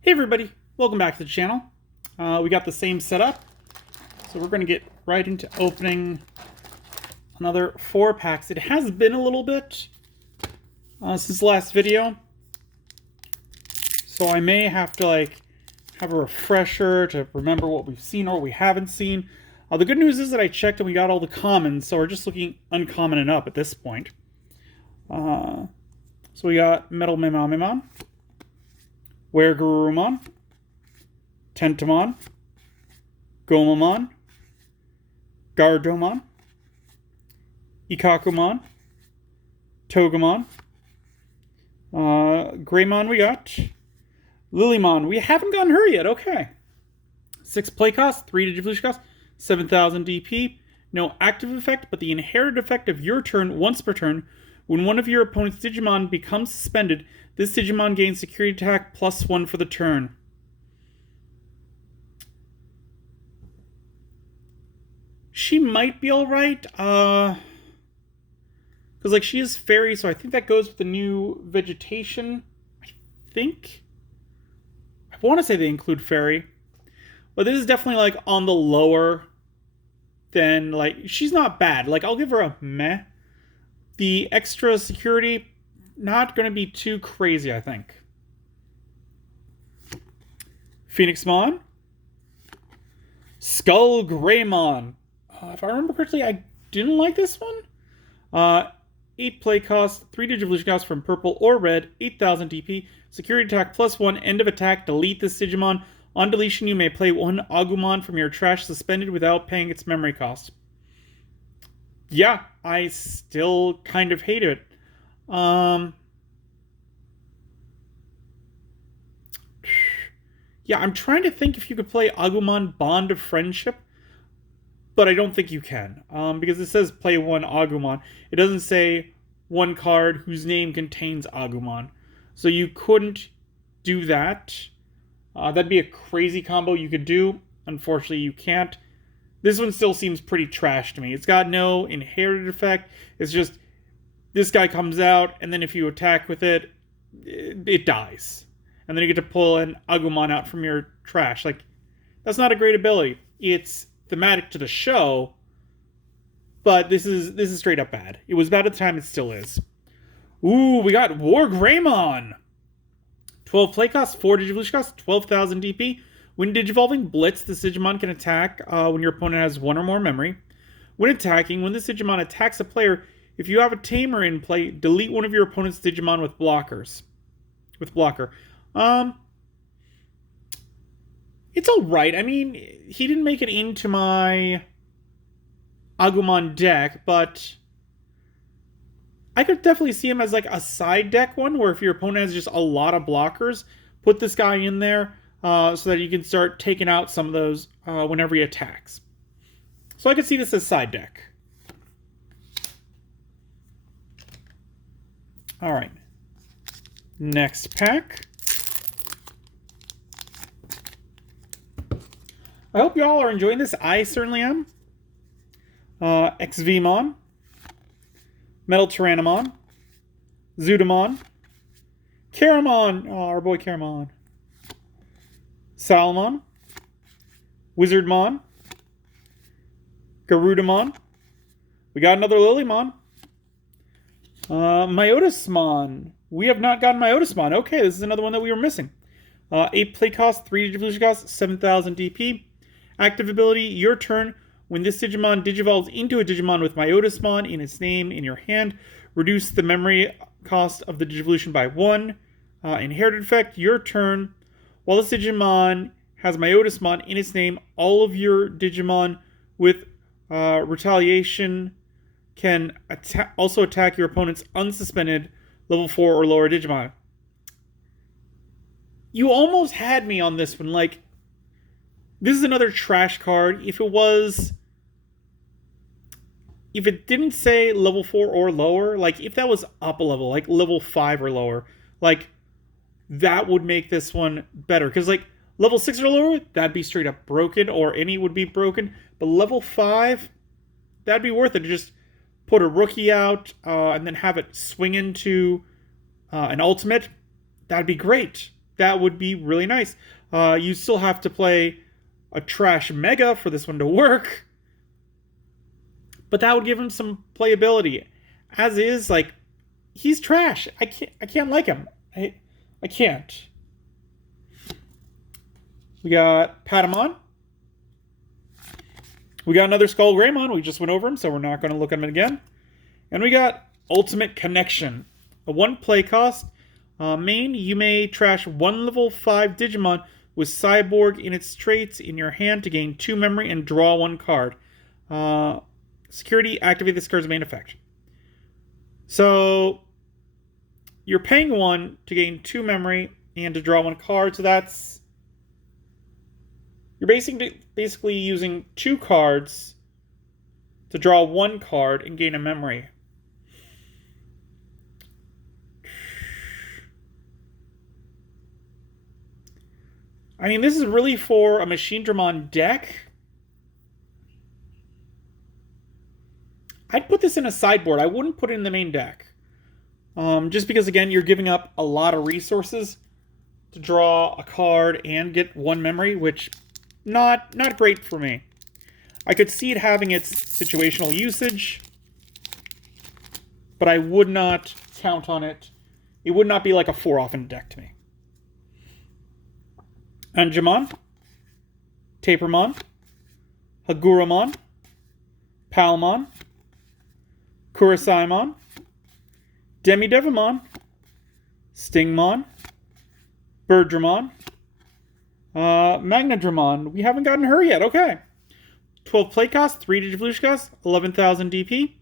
Hey everybody, welcome back to the channel. We got the same setup, so we're going to get right into opening another 4 packs. It has been a little bit since the last video, so I may have to have a refresher to remember what we've seen or what we haven't seen. The good news is that I checked and we got all the commons, so we're just looking uncommon and up at this point. So we got Metal Mimamimon, Weregurumon, Tentomon, Gomamon, Gardomon, Ikakumon, Togemon, Greymon we got, Lilymon. We haven't gotten her yet, okay. 6 play cost, 3 Digivolution cost, 7,000 DP. No active effect, but the inherited effect of your turn once per turn. When one of your opponent's Digimon becomes suspended, this Digimon gains security attack +1 for the turn. She might be alright, because she is fairy, so I think that goes with the new vegetation. I think. I want to say they include fairy. But this is definitely, on the lower than, she's not bad. I'll give her a meh. The extra security, not going to be too crazy, I think. Phoenixmon. Skull Greymon. If I remember correctly, I didn't like this one. 8 play cost, 3 Digivolution cost from purple or red, 8,000 DP, security attack +1, end of attack, delete this Digimon. On deletion, you may play one Agumon from your trash suspended without paying its memory cost. Yeah, I still kind of hate it. Yeah, I'm trying to think if you could play Agumon Bond of Friendship, but I don't think you can, because it says play one Agumon. It doesn't say one card whose name contains Agumon. So you couldn't do that. That'd be a crazy combo you could do. Unfortunately, you can't. This one still seems pretty trash to me. It's got no inherited effect. It's just, this guy comes out, and then if you attack with it, it dies. And then you get to pull an Agumon out from your trash. That's not a great ability. It's thematic to the show, but this is straight up bad. It was bad at the time, it still is. Ooh, we got War Greymon. 12 play cost, 4 Digivolution cost, 12,000 DP. When Digivolving Blitz, this Digimon can attack when your opponent has 1 or more memory. When attacking, when this Digimon attacks a player, if you have a Tamer in play, delete one of your opponent's Digimon with blockers. With blocker. It's alright. I mean, he didn't make it into my Agumon deck, but I could definitely see him as a side deck one, where if your opponent has just a lot of blockers, put this guy in there so that you can start taking out some of those whenever he attacks. So I could see this as side deck. Alright. Next pack. I hope y'all are enjoying this. I certainly am. XVmon. Metal Tyrannomon. Zudamon. Caramon. Oh, our boy Caramon. Salmon. Wizardmon. Garudamon. We got another Lilymon. Myotismon. We have not gotten Myotismon. Okay, this is another one that we were missing. 8 play cost, 3 Digivolution cost, 7,000 DP. Active ability, your turn. When this Digimon digivolves into a Digimon with Myotismon in its name in your hand, reduce the memory cost of the Digivolution by 1. Inherited effect, your turn. While this Digimon has Myotismon in its name, all of your Digimon with retaliation can also attack your opponent's unsuspended level 4 or lower Digimon. You almost had me on this one. This is another trash card. If it didn't say level 4 or lower, if that was up a level, level 5 or lower, that would make this one better. Because, level 6 or lower, that'd be straight up broken, or any would be broken. But level 5, that'd be worth it to just put a rookie out and then have it swing into an ultimate. That'd be great. that would be really nice. You still have to play a trash mega for this one to work, but that would give him some playability. As is, like, he's trash. I can't like him. I can't. We got Patamon. We got another Skull Greymon. We just went over him, so we're not going to look at him again. And we got Ultimate Connection. A 1 play cost. Main, you may trash 1 level 5 Digimon with Cyborg in its traits in your hand to gain 2 memory and draw 1 card. Security, activate this card's main effect. So, you're paying 1 to gain 2 memory and to draw 1 card, so that's... You're basically using 2 cards to draw 1 card and gain a memory. I mean, this is really for a Machine Dramon deck. I'd put this in a sideboard. I wouldn't put it in the main deck. Just because, again, you're giving up a lot of resources to draw a card and get 1 memory, which not great for me. I could see it having its situational usage, but I would not count on it. It would not be like a 4-off deck to me. Angemon, Tapermon, Haguramon, Palmon, Kurisaimon, Demidevimon, Stingmon, Birdramon, Magnadramon. We haven't gotten her yet. Okay. 12 play cost, 3 Digivolution cost, 11,000 DP.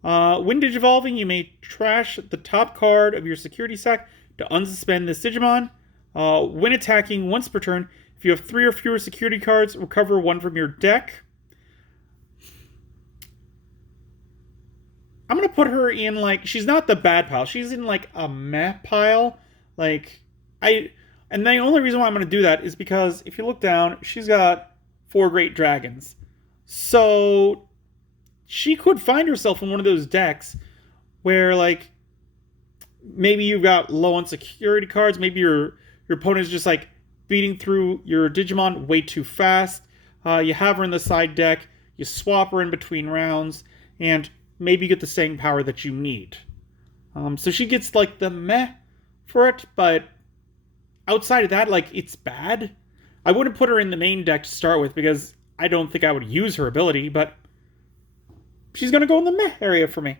When Digivolving, you may trash the top card of your security stack to unsuspend this Digimon. When attacking once per turn, if you have 3 or fewer security cards, recover 1 from your deck. I'm going to put her in, like, she's not the bad pile. She's in, like, a meh pile. Like, and the only reason why I'm going to do that is because if you look down, she's got 4 Great Dragons. So, she could find herself in one of those decks where, like, maybe you've got low on security cards. Maybe your opponent is just, like, beating through your Digimon way too fast. You have her in the side deck. You swap her in between rounds. And maybe you get the staying power that you need. So she gets, like, the meh for it. But outside of that, like, it's bad. I wouldn't put her in the main deck to start with because I don't think I would use her ability. But she's going to go in the meh area for me.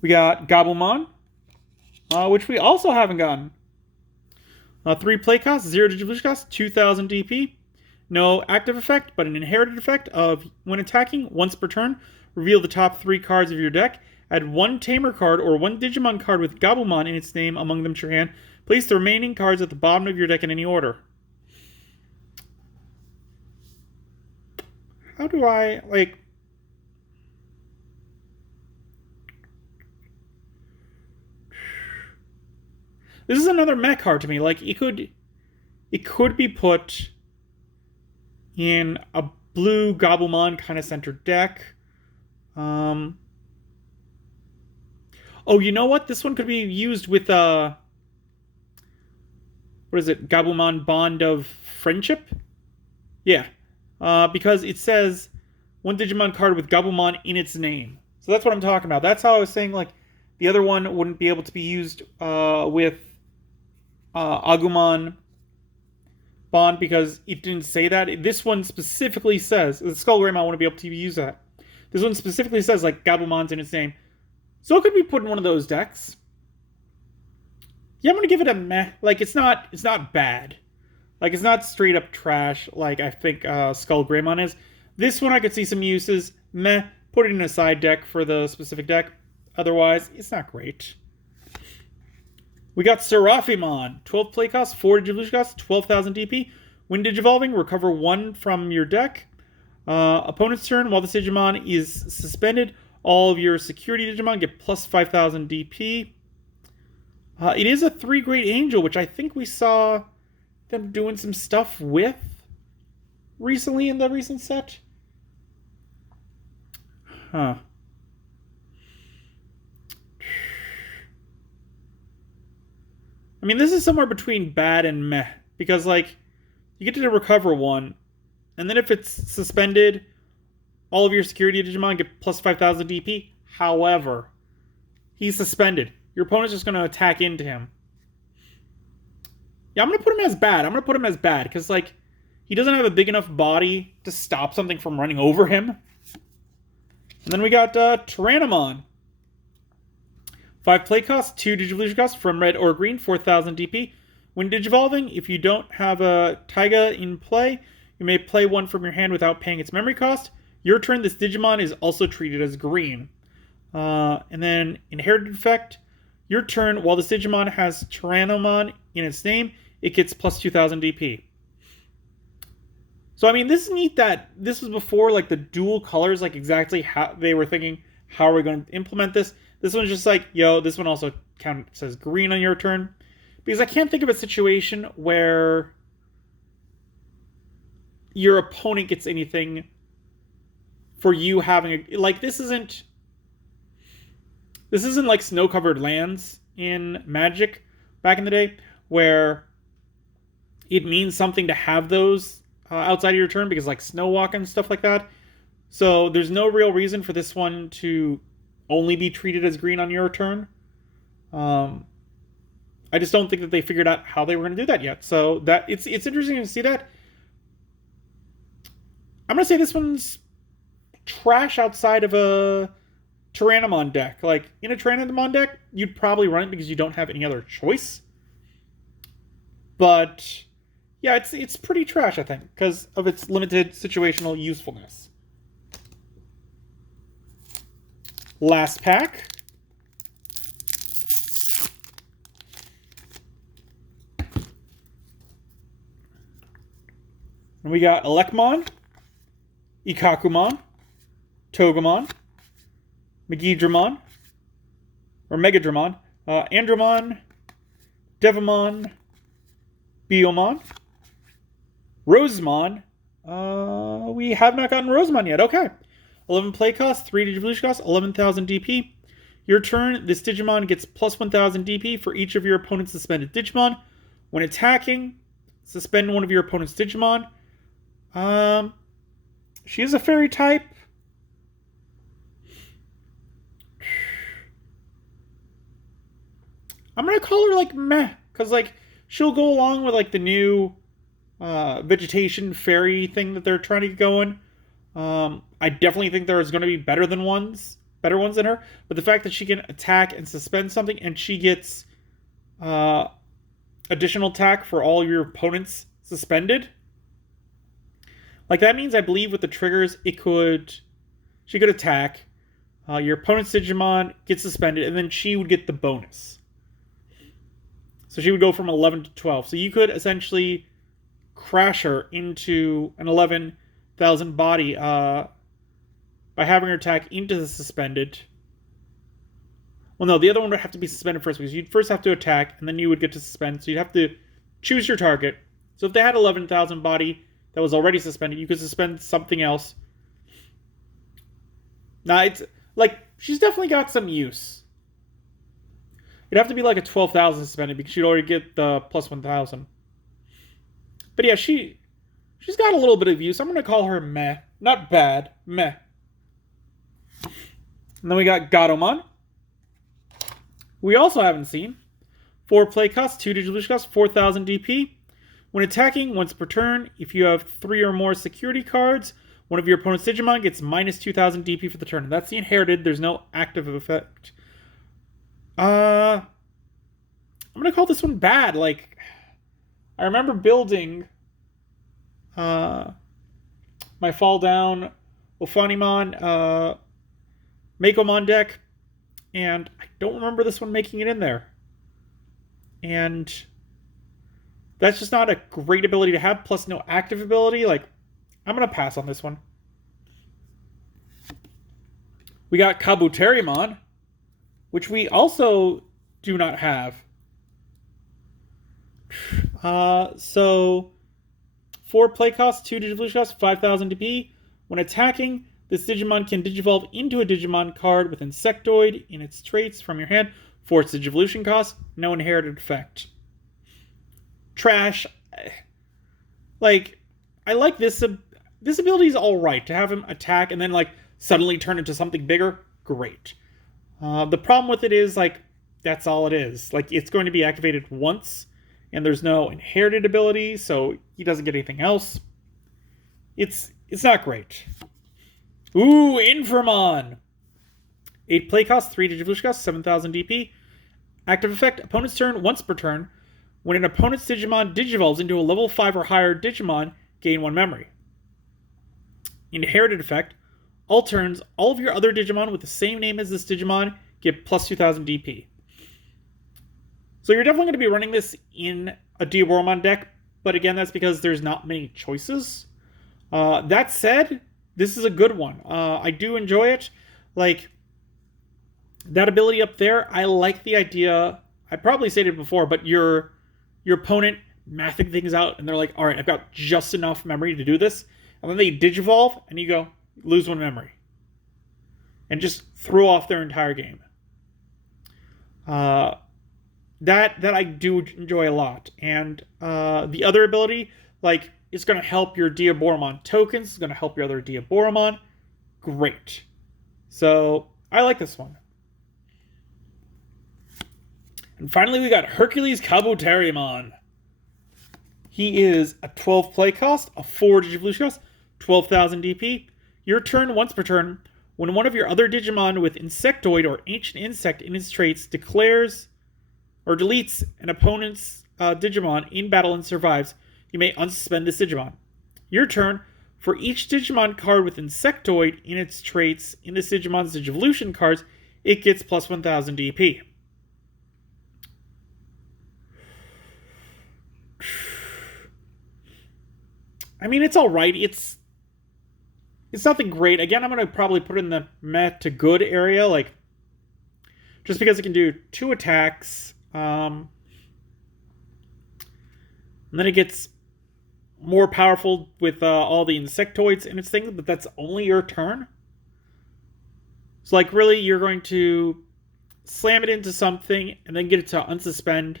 We got Gabumon, which we also haven't gotten. 3 play cost, 0 Digivolution cost, 2,000 DP. No active effect, but an inherited effect of when attacking once per turn, reveal the top 3 cards of your deck. Add 1 Tamer card or 1 Digimon card with Gabumon in its name among them to your hand. Place the remaining cards at the bottom of your deck in any order. How do I, like... This is another mech card to me. Like, it could be put in a blue Gabumon kind of centered deck. Oh, you know what? This one could be used with what is it? Gabumon Bond of Friendship? Yeah. Because it says 1 Digimon card with Gabumon in its name. So that's what I'm talking about. That's how I was saying, like, the other one wouldn't be able to be used with Agumon Bond because it didn't say that. This one specifically says, the Skull Greymon wouldn't be able to use that. This one specifically says, like, Gabumon's in its name. So it could be put in one of those decks. Yeah, I'm going to give it a meh. Like, it's not bad. Like, it's not straight up trash like I think Skull Greymon is. This one I could see some uses. Meh. Put it in a side deck for the specific deck. Otherwise, it's not great. We got Seraphimon. 12 play cost, 4 Digivolution cost, 12,000 DP. When Digivolving, recover 1 from your deck. Opponent's turn, while this Digimon is suspended, all of your security Digimon get plus 5,000 DP. It is a 3 Great Angel, which I think we saw them doing some stuff with recently in the recent set. Huh. I mean, this is somewhere between bad and meh. Because, like, you get to recover one, and then if it's suspended, all of your security Digimon get plus 5,000 DP. However, he's suspended. Your opponent's just going to attack into him. Yeah, I'm going to put him as bad. Because, like, he doesn't have a big enough body to stop something from running over him. And then we got Tyrannomon. 5 play cost, 2 Digivolution cost from red or green, 4,000 DP. When Digivolving, if you don't have a Taiga in play, you may play one from your hand without paying its memory cost. Your turn, this Digimon is also treated as green. And then Inherited Effect. Your turn, while this Digimon has Tyrannomon in its name, it gets plus 2,000 DP. So, I mean, this is neat that this was before, like, the dual colors, like, exactly how they were thinking, how are we going to implement this? This one's just like, yo, this one also counts as green on your turn. Because I can't think of a situation where your opponent gets anything for you having a... Like, this isn't like snow-covered lands in Magic back in the day, where it means something to have those outside of your turn, because, like, Snow Walk and stuff like that. So there's no real reason for this one to only be treated as green on your turn. I just don't think that they figured out how they were going to do that yet. So that it's interesting to see that. I'm going to say this one's trash outside of a Tyrannomon deck. Like, in a Tyrannomon deck, you'd probably run it because you don't have any other choice. But yeah, it's pretty trash, I think, because of its limited situational usefulness. Last pack. And we got Elecmon, Ikakumon, Togemon, Megidramon, or Megadramon, Andromon, Devamon, Biomon, Rosemon. We have not gotten Rosemon yet. Okay. 11 play cost, 3 Digivolution cost, 11,000 DP. Your turn, this Digimon gets plus 1,000 DP for each of your opponent's suspended Digimon. When attacking, suspend one of your opponent's Digimon. She is a fairy type. I'm going to call her, like, meh. Because, like, she'll go along with, like, the new vegetation fairy thing that they're trying to get going. I definitely think there's going to be better ones than her. But the fact that she can attack and suspend something, and she gets additional attack for all your opponents suspended. Like, that means, I believe, with the triggers, she could attack. Your opponent's Digimon gets suspended, and then she would get the bonus. So she would go from 11 to 12. So you could essentially crash her into an 11,000 body by having her attack into the suspended. Well, no, the other one would have to be suspended first, because you'd first have to attack, and then you would get to suspend. So you'd have to choose your target. So if they had 11,000 body that was already suspended, you could suspend something else. Now, it's like, she's definitely got some use. It'd have to be like a 12,000 suspended, because she'd already get the plus 1,000. But yeah, she's got a little bit of use. I'm going to call her meh. Not bad. Meh. And then we got Gatomon. We also haven't seen. 4 play cost, 2 Digivolution cost, 4,000 DP. When attacking, once per turn, if you have 3 or more security cards, one of your opponent's Digimon gets minus 2,000 DP for the turn. That's the inherited. There's no active effect. I'm going to call this one bad. Like, I remember building my Fall Down Ophanimon Makomon deck, and I don't remember this one making it in there. And that's just not a great ability to have, plus no active ability. Like, I'm going to pass on this one. We got Kabuterimon, which we also do not have. So 4 play cost, 2 Digivolution cost, 5,000 DP. When attacking, this Digimon can Digivolve into a Digimon card with Insectoid in its traits from your hand for its Digivolution cost. No inherited effect. trash. Like, I like this. This ability is all right to have him attack and then like suddenly turn into something bigger. Great. The problem with it is like that's all it is. Like it's going to be activated once, and there's no inherited ability, so he doesn't get anything else. It's not great. Ooh, Inframon. 8 play cost, 3 Digivolution cost, 7,000 DP. Active effect, opponent's turn once per turn. When an opponent's Digimon digivolves into a level 5 or higher Digimon, gain 1 memory. Inherited effect, all turns, all of your other Digimon with the same name as this Digimon get plus 2,000 DP. So you're definitely going to be running this in a Diaboromon deck, but again, that's because there's not many choices. That said, this is a good one. I do enjoy it. Like, that ability up there, I like the idea. I probably stated it before, but your opponent mathing things out, and they're like, all right, I've got just enough memory to do this. And then they digivolve, and you go, lose 1 memory. And just throw off their entire game. That I do enjoy a lot. And the other ability, like, it's going to help your Diaboromon tokens. It's going to help your other Diaboromon. Great. So, I like this one. And finally, we got Hercules Kabuterimon. He is a 12 play cost, a 4 Digivolution cost, 12,000 DP. Your turn once per turn. When one of your other Digimon with Insectoid or Ancient Insect in its traits declares or deletes an opponent's Digimon in battle and survives, you may unsuspend this Digimon. Your turn. For each Digimon card with Insectoid in its traits in this Digimon's Digivolution cards, it gets plus 1,000 DP. I mean, it's all right. It's nothing great. Again, I'm going to probably put it in the meh to good area, like just because it can do 2 attacks. And then it gets more powerful with all the insectoids in its thing, but that's only your turn. So, like, really, you're going to slam it into something and then get it to unsuspend.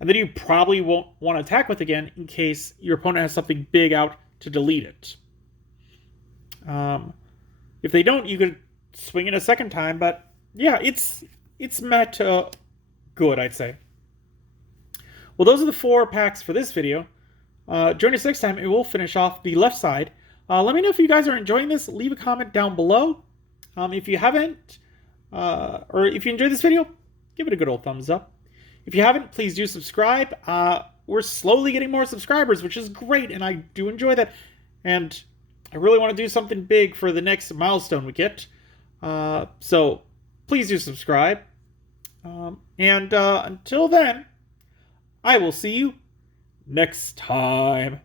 And then you probably won't want to attack with again in case your opponent has something big out to delete it. If they don't, you could swing it a second time. But yeah, it's meta good, I'd say. Well, those are the 4 packs for this video. Join us next time and we'll finish off the left side. Let me know if you guys are enjoying this. Leave a comment down below. If you haven't, or if you enjoyed this video, give it a good old thumbs up. If you haven't, please do subscribe. We're slowly getting more subscribers, which is great, and I do enjoy that. And I really want to do something big for the next milestone we get. So please do subscribe. And until then, I will see you next time.